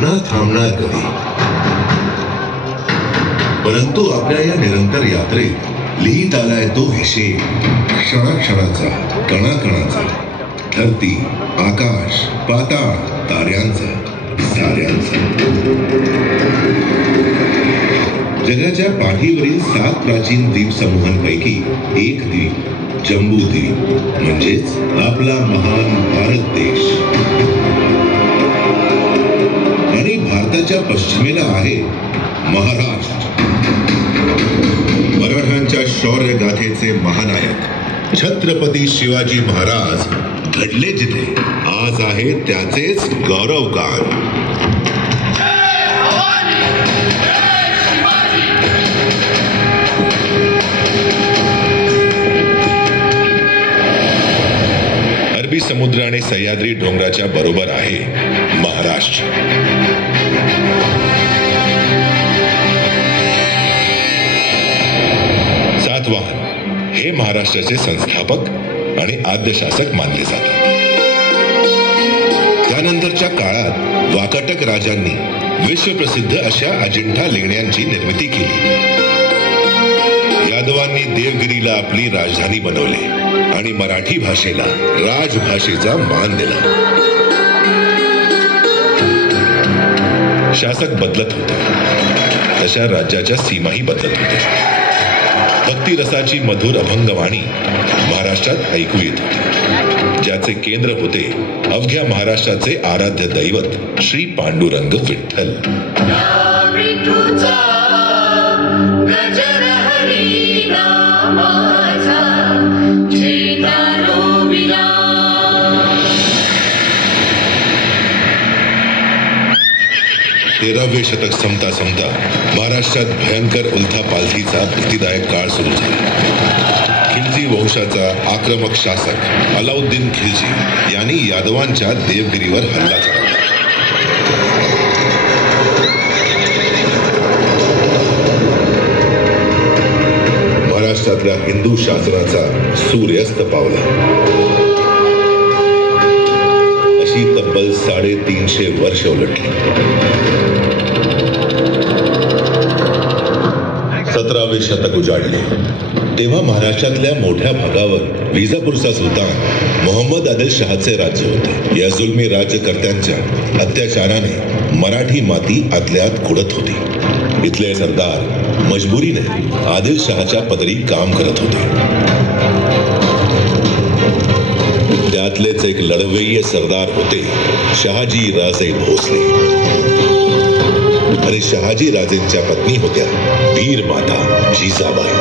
न थांबणार कधी. परंतु आपल्या या निरंतर यात्रेत लिहित आलाय तो विषय क्षणाक्षणाचा, कणाकणाचा, धरती, आकाश, पाताळ, ताऱ्यांचा, साऱ्यांचा. जगाच्या पाठीवरील 7 प्राचीन द्वीप समूहांपैकी एक द्वीप जम्बूद्वीप म्हणजेच आपला महान भारत देश. आणि भारताच्या पश्चिमेला आहे महाराष्ट्र. मराठ्यांच्या शौर्य गाथेचे महानायक छत्रपती शिवाजी महाराज घडले जिथे आज आहे त्याचेच गौरवगान. अरबी समुद्र आणि सह्याद्री डोंगराच्या बरोबर आहे महाराष्ट्र. सातवाहन हे महाराष्ट्राचे संस्थापक आणि आद्य शासक मानले जातात. त्यानंतरच्या काळात वाकाटक राजांनी विश्वप्रसिद्ध अशा अजिंठा लेण्यांची निर्मिती केली. यादवांनी देवगिरीला आपली राजधानी बनवले आणि मराठी भाषेला राजभाषेचा मान दिला. शासक बदलत होते तशा राज्याच्या सीमाही बदलत होत्या. भक्तिरसाची मधुर अभंगवाणी महाराष्ट्रात ऐकू येत होती, ज्याचे केंद्र होते अवघ्या महाराष्ट्राचे आराध्य दैवत श्री पांडुरंग विठ्ठल. तेरावे शतक संपता संपता महाराष्ट्रात भयंकर उलथापालथीचा भीतीदायक काळ सुरू झाला. खिलजी वंशाचा आक्रमक शासक अलाउद्दीन खिलजी यांनी यादवांच्या देवगिरीवर हल्ला केला. महाराष्ट्रातल्या हिंदू शासनाचा सूर्यास्त पावला. अशी तब्बल 350 वर्ष उलटली. 17वे शतक उजाडले तेव्हा महाराष्ट्रातल्या मोठ्या भागावर विजापूरचा सुलतान मोहम्मद आदिल शहाचे राज्य होते. या जुलमी राज्यकर्त्यांच्या अत्याचाराने मराठी माती आदल्यात कुडत होती. इथले सरदार मजबुरीने आदिल शहाच्या पदरी काम करत होते. त्यातलेच एक लढवय्ये सरदार होते शहाजी राजे भोसले. आणि शहाजी राजेंच्या पत्नी होत्या वीर माता जिजाबाई.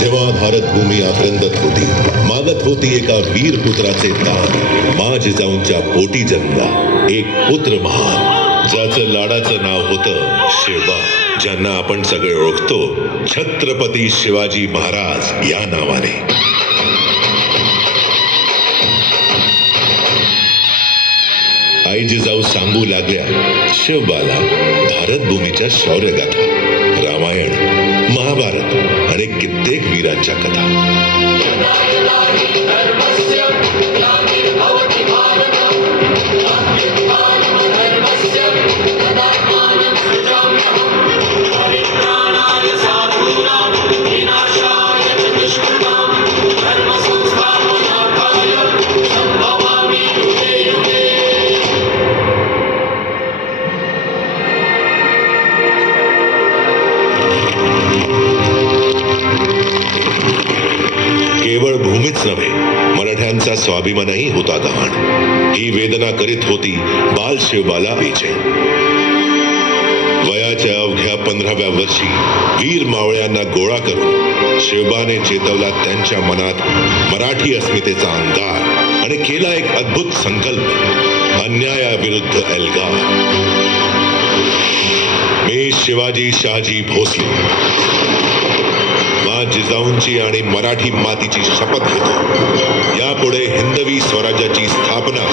जेव्हा भारत भूमी आक्रंदत होती, मागत होती एका वीर पुत्राचे दान, मा जिजाऊंच्या पोटी जन्मला एक पुत्र महान, ज्याचं लाडाचं नाव होतं शिवबा, ज्यांना आपण सगळे ओळखतो छत्रपती शिवाजी महाराज या नावाने. आई जिजाऊ सांगू लागल्या शिवबाला भारत भूमीच्या शौर्यगाथा, रामायण, महाभारत आणि कित्येक वीरांच्या कथा. केवळ भूमीच नव्हे, मराठ्यांचा स्वाभिमानही होता गहाण. ही वेदना करीत होती बाल शिवबाला बेचैन. वयाच्या अवघ्या 15व्या वर्षी वीर मावळ्यांना गोळा करून शिवबाने चेतवला त्यांच्या मनात मराठी अस्मितेचा अंगार आणि केला एक अद्भुत संकल्प, अन्यायाविरुद्ध एल्गार. मी शिवाजी शहाजी भोसले जिजाऊंची आणि मराठी मातीची शपथ घेतो. यापुढे हिंदवी स्वराज्याची स्थापना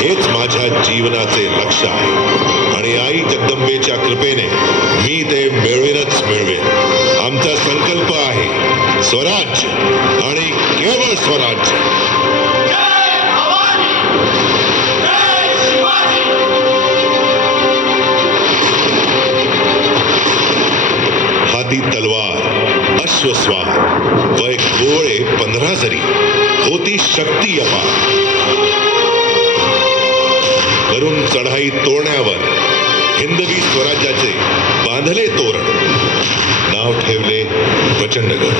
हेच माझ्या जीवनाचे लक्ष्य आहे आणि आई जगदंबेच्या कृपेने मी ते मिळवेनच मिळवेन. आमचा संकल्प आहे स्वराज्य आणि केवळ स्वराज्य. हाती तलवार, अश्वस्वार व एक गोळे 15 जरी, होती शक्ती अपार. वरून चढाई तोडण्यावर हिंदवी स्वराज्याचे बांधले तोरण. नाव ठेवले प्रचंडगड.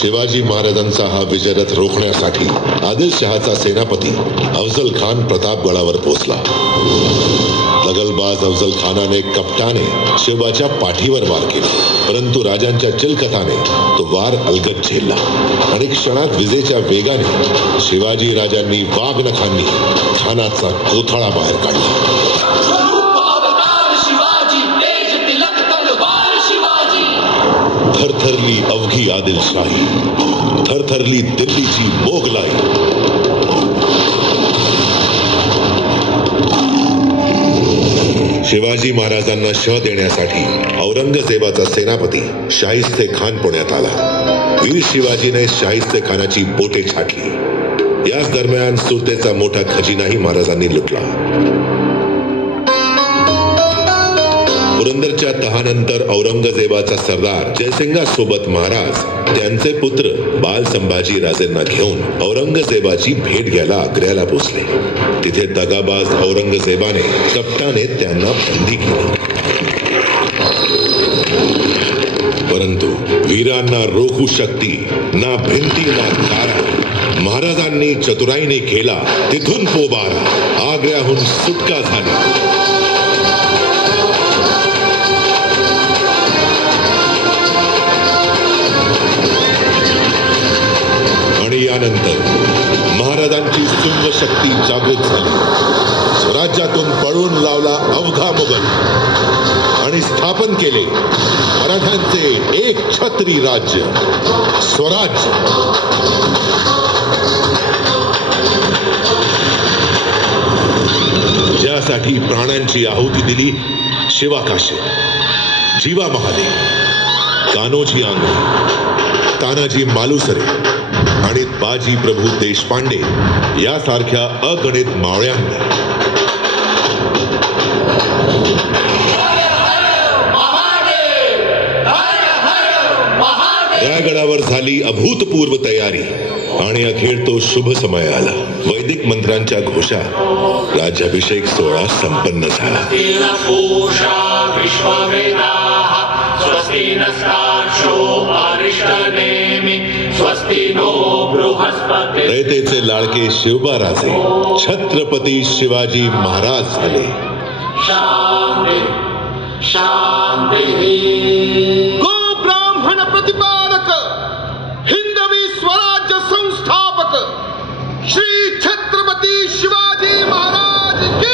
शिवाजी महाराजांचा हा विजयरथ रोखण्यासाठी आदिलशहाचा सेनापती अफजल खान प्रतापगडावर पोहोचला. दगलबाज अफजल खानाने कपटाने शिवाच्या पाठीवर वार केला, परंतु राजांच्या चिलखताने तो वार अलगद झेलला आणि क्षणात विजेच्या वेगाने शिवाजी राजांनी वाघनखांनी खानाचा कोथळा बाहेर काढला. थरथरली अवघी आदिलशाही, थरथरली दिल्लीची मोगलाई. शिवाजी महाराजांना शह देण्यासाठी औरंगजेबाचा सेनापती शाहिस्ते खान पुण्यात आला. वीर शिवाजीने शाहिस्ते खानाची बोटे छाटली. याच दरम्यान सुरतेचा मोठा खजिनाही महाराजांनी लुटला. पुरंदरच्या तहानंतर औरंगजेबाचा सरदार जयसिंगासोबत महाराज त्यांचे पुत्र बाल संभाजी राजेंना घेऊन औरंगजेबाची भेट घ्यायला आग्र्याला पोचले. तिथे दगाबाज औरंगजेबाने कपटाने त्यांना बंदी केली, परंतु वीरांना रोखू शकती ना भिंती ना तारा. महाराजांनी चतुराईने केला तिथून पोबारा. आग्र्याहून सुटका झाली. यानंतर महाराजांची सुंग शक्ती जागृत झाली. स्वराज्यातून पळून लावला अवघा मुघल आणि स्थापन केले मराठ्यांचे एक छत्री राज्य, स्वराज्य. ज्यासाठी प्राणांची आहुती दिली शिवाकाशे, जीवा महादेव, कान्होजी आंग्रे, तानाजी मालुसरे आणि बाजी प्रभू देशपांडे यासारख्या अगणित मावळ्यांनी. रायगडावर झाली अभूतपूर्व तयारी आणि अखेर तो शुभ समय आला. वैदिक मंत्रांच्या घोषात राज्याभिषेक सोहळा संपन्न झाला. रयतेचे लाडके शिवबा राजे छत्रपती शिवाजी महाराज झाले. शांती शांती. गो ब्राह्मण प्रतिपालक, हिंदवी स्वराज्य संस्थापक श्री छत्रपती शिवाजी महाराज की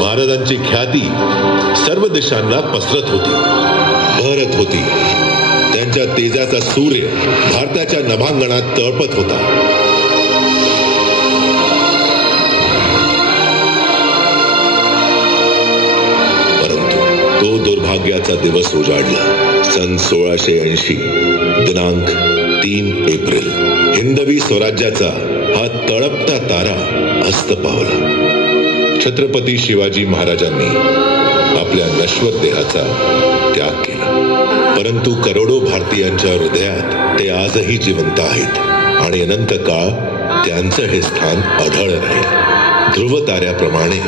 महाराजांची ख्याती सर्व दिशांना पसरत होती, बहरत होती. त्यांच्या तेजाचा सूर्य भारताच्या नभांगणात तळपत होता. परंतु तो दुर्भाग्याचा दिवस उजाडला. सन 1680 दिनांक 3 एप्रिल. हिंदवी स्वराज्याचा हा तळपता तारा अस्त पावला. छत्रपती शिवाजी महाराजांनी आपल्या नश्वर देहाचा त्याग केला, परंतु करोडो भारतीयांच्या हृदयात ते आजही जिवंत आहेत आणि अनंत काळ त्यांचं हे स्थान अढळ राहील, ध्रुव ताऱ्याप्रमाणे.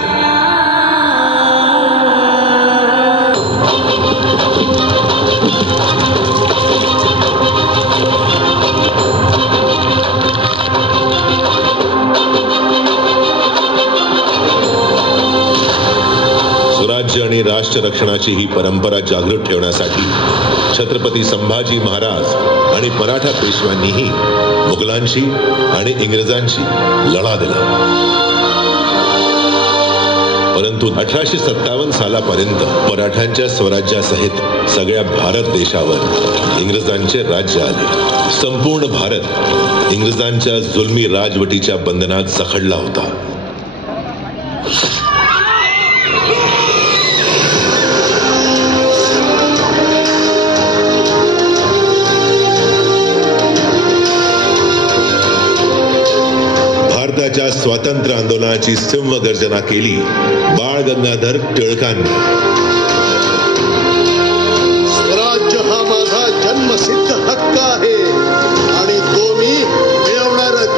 स्वराज्य आणि राष्ट्र रक्षणाची ही परंपरा जागृत ठेवण्यासाठी छत्रपती संभाजी महाराज आणि मराठा पेशव्यांनीही मुघलांशी आणि इंग्रजांशी लढा दिला. परंतु 1857 सालापर्यंत मराठ्यांच्या स्वराज्यासहित सगळ्या भारत देशावर इंग्रजांचे राज्य आले. संपूर्ण भारत इंग्रजांच्या जुलमी राजवटीच्या बंधनात जखडला होता. भारताच्या स्वातंत्र्य आंदोलनाची सिंह गर्जना केली बाळ गंगाधर टिळकांनी. स्वराज्य हा माझा जन्मसिद्ध हक्क आहे आणि तो मी मिळवणारच.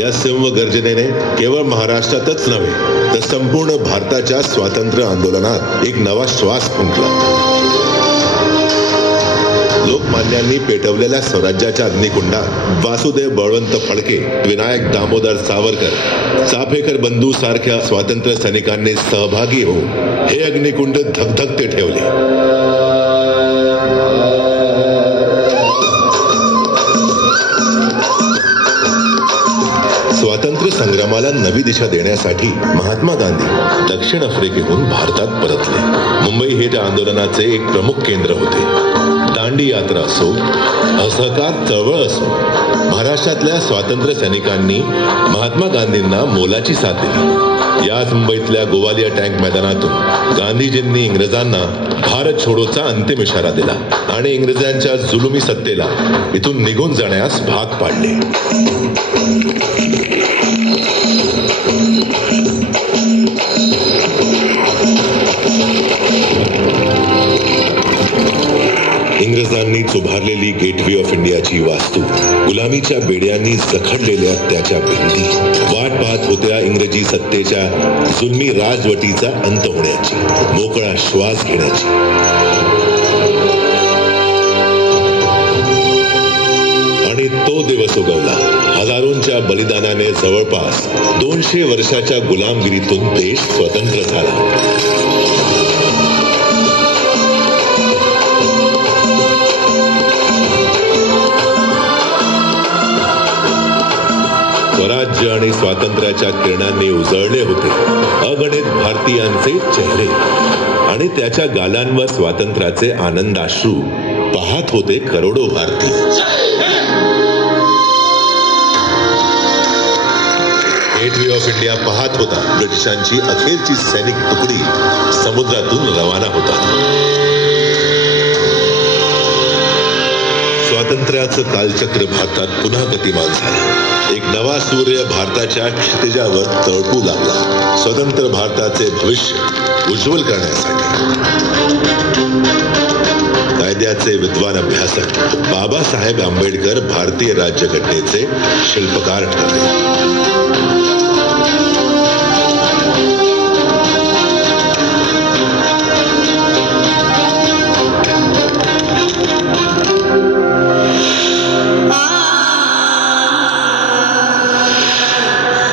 या सिंह गर्जनेने केवळ महाराष्ट्रातच नव्हे तर संपूर्ण भारताच्या स्वातंत्र्य आंदोलनात एक नवा श्वास फुंकला. लोकमान्यांनी पेटवलेल्या स्वराज्याच्या अग्निकुंडात वासुदेव बळवंत फडके, विनायक दामोदर सावरकर, चाफेकर बंधू सारख्या स्वातंत्र्य सैनिकांनी सहभागी होऊन हे अग्निकुंड धगधगते ठेवले. स्वातंत्र्य संग्रामाला नवी दिशा देण्यासाठी महात्मा गांधी दक्षिण आफ्रिकेहून भारतात परतले. मुंबई हे त्या आंदोलनाचे एक प्रमुख केंद्र होते. दांडी यात्रा असो, असहकार चळवळ असो, महाराष्ट्रातल्या स्वातंत्र्य सैनिकांनी महात्मा गांधींना मोलाची साथ दिली. याच मुंबईतल्या गोवालिया टँक मैदानातून गांधीजींनी इंग्रजांना भारत छोडोचा अंतिम इशारा दिला आणि इंग्रजांच्या जुलुमी सत्तेला इथून निघून जाण्यास भाग पाडले. इंग्रजांनी चुभारलेली गेटवे ऑफ इंडियाची वास्तू, गुलामीच्या बेड्यांनी जखडलेल्या त्याच्या भिंती वाट पाहत होत्या इंग्रजी सत्तेच्या जुलमी राजवटीचा अंत होण्याची, मोकळा श्वास घेण्याची. आणि तो दिवस उगवला. हजारोंच्या बलिदानाने जवळपास 200 वर्षाच्या गुलामगिरीतून देश स्वतंत्र झाला. स्वराज्य आणि स्वातंत्र्याच्या किरणांनी उजळले होते अगणित भारतीयांचे चेहरे आणि त्याच्या गालांवर स्वातंत्र्याचे आनंदाश्रू पाहत होते करोडो भारतीय. गेटवे ऑफ इंडिया पाहत होता ब्रिटिशांची अखेरची सैनिक तुकडी समुद्रातून रवाना होता. स्वातंत्र्याचं कालचक्र भारतात पुन्हा गतिमान झालं. एक नवा सूर्य भारताच्या क्षितिजावर तळपू लागला. स्वतंत्र भारताचे भविष्य उज्ज्वल करण्यासाठी कायद्याचे विद्वान अभ्यासक बाबासाहेब आंबेडकर भारतीय राज्यघटनेचे शिल्पकार ठरले.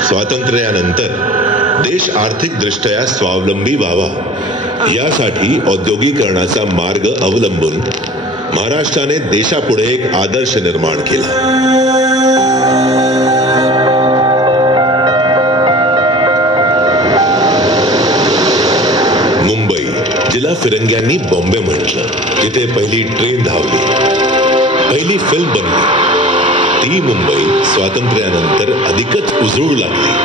स्वातंत्र्यानंतर देश आर्थिकदृष्ट्या स्वावलंबी व्हावा यासाठी औद्योगिकरणाचा मार्ग अवलंबून महाराष्ट्राने देशापुढे एक आदर्श निर्माण केला. मुंबई, जिला फिरंग्यांनी बॉम्बे म्हटलं, तिथे पहिली ट्रेन धावली, पहिली फिल्म बनली. ती मुंबई स्वातंत्र्यानंतर अधिकच उजळू लागली.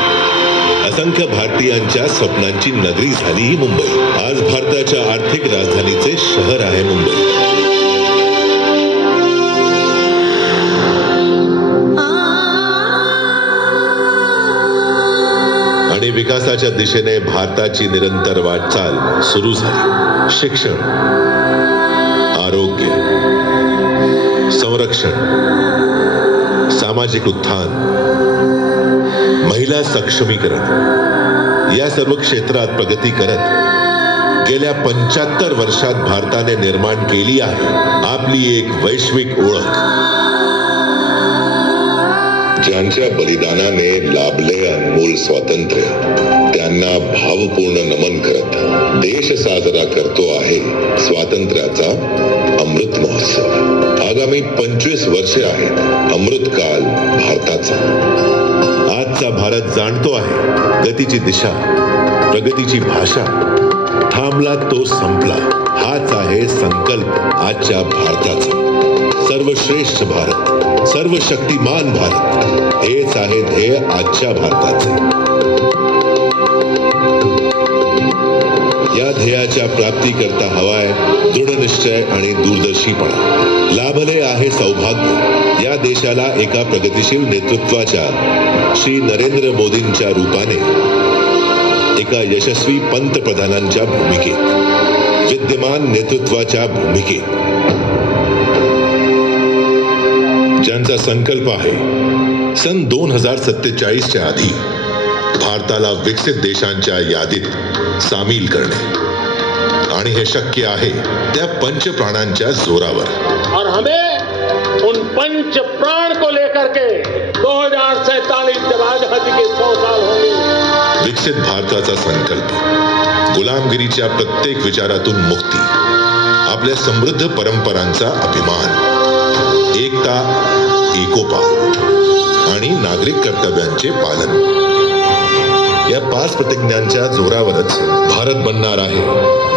असंख्य भारतीयांच्या स्वप्नांची नगरी झाली ही मुंबई. आज भारताच्या आर्थिक राजधानीचे शहर आहे मुंबई. आणि विकासाच्या दिशेने भारताची निरंतर वाटचाल सुरू झाली. शिक्षण, आरोग्य, संरक्षण, सामाजिक उत्थान, महिला सक्षमीकरण या सर्व क्षेत्रात प्रगती करत गेल्या 75 वर्षात भारताने निर्माण केली आहे आपली एक वैश्विक ओळख. ज्यांच्या बलिदानाने लाभले अनमोल स्वातंत्र्य त्यांना भावपूर्ण नमन करत देश साजरा करतो आहे स्वातंत्र्याचा अमृत महोत्सव. आगामी 25 वर्षे आहेत अमृतकाल भारताचा. आजचा भारत जाणतो आहे गतीची दिशा, प्रगतीची भाषा. थांबला तो संपला, हाच आहे संकल्प आजच्या भारताचा. सर्वश्रेष्ठ भारत, सर्वशक्तिमान भारत, हेच आहे ध्येय आजच्या भारताचे. या ध्येयाच्या प्राप्तीकरता हवाय दृढनिश्चय आणि दूरदर्शीपणा. लाभले आहे सौभाग्य या देशाला एका प्रगतिशील नेतृत्वाच्या श्री नरेंद्र मोदींच्या रूपाने, एका यशस्वी पंतप्रधानांच्या भूमिकेत, विद्यमान नेतृत्वाच्या भूमिकेत. ज्यांचा संकल्प आहे सन 2047च्या आधी भारताला विकसित देशांच्या यादीत सामील करणे, आणि हे शक्य आहे त्या पंचप्राणांच्या जोरावर. और हमें उन पंच प्राण को लेकर के 2047 जब आजादी के 100 साल होंगे. विकसित भारताचा संकल्प, गुलामगिरीच्या प्रत्येक विचारातून मुक्ती, आपल्या समृद्ध परंपरांचा अभिमान, एकता, एकोपा आणि नागरिक कर्तव्यांचे पालन, या 5 प्रतिज्ञांच्या जोरावरच भारत बनणार आहे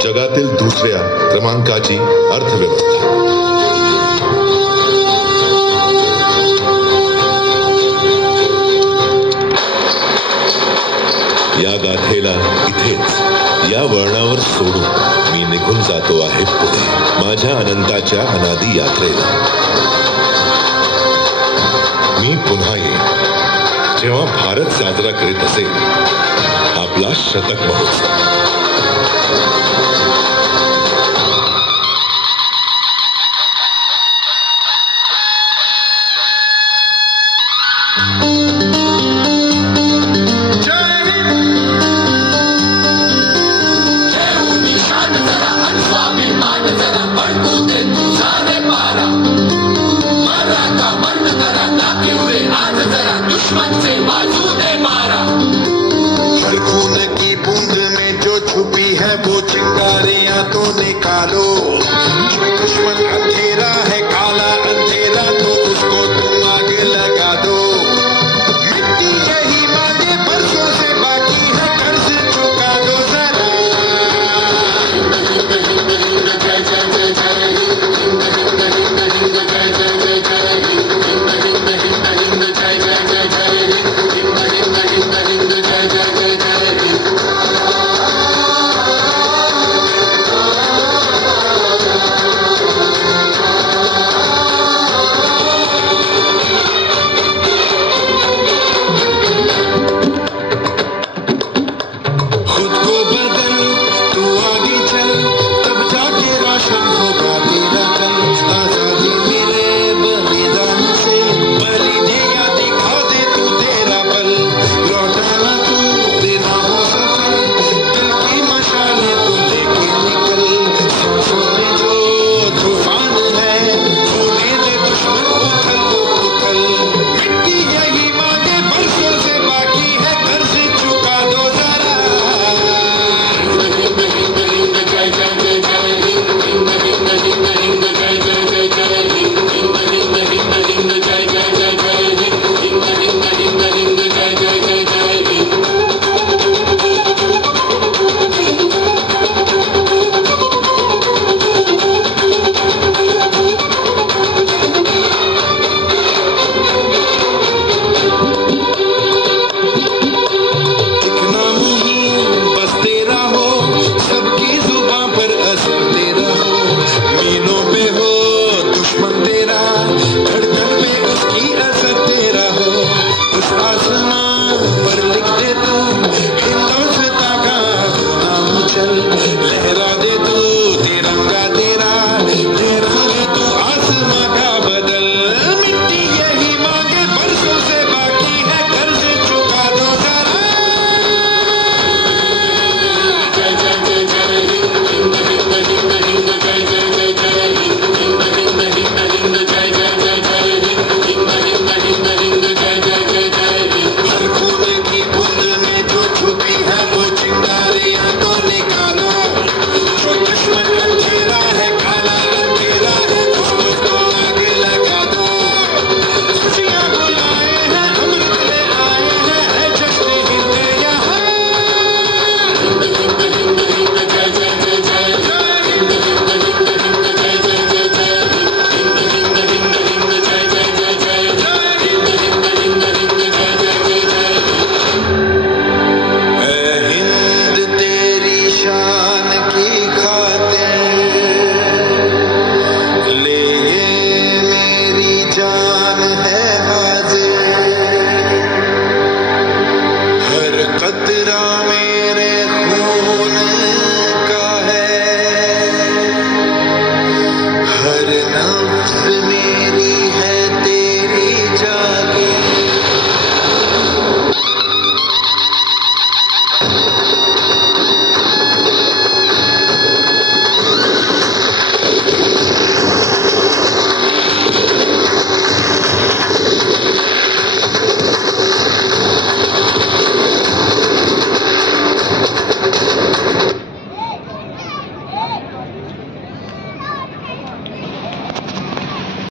जगातील दुसऱ्या क्रमांकाची अर्थव्यवस्था. या गाथेला इथेच या वळणावर सोडून मी निघून जातो आहे पुढे माझ्या अनंताच्या अनादी यात्रेला. मी पुन्हा येईन जेव्हा भारत साजरा करीत असेल आपला शतक महोत्सव. हर खून की बूंद में जो छुपी है वो चिंगारियां तो निकालो.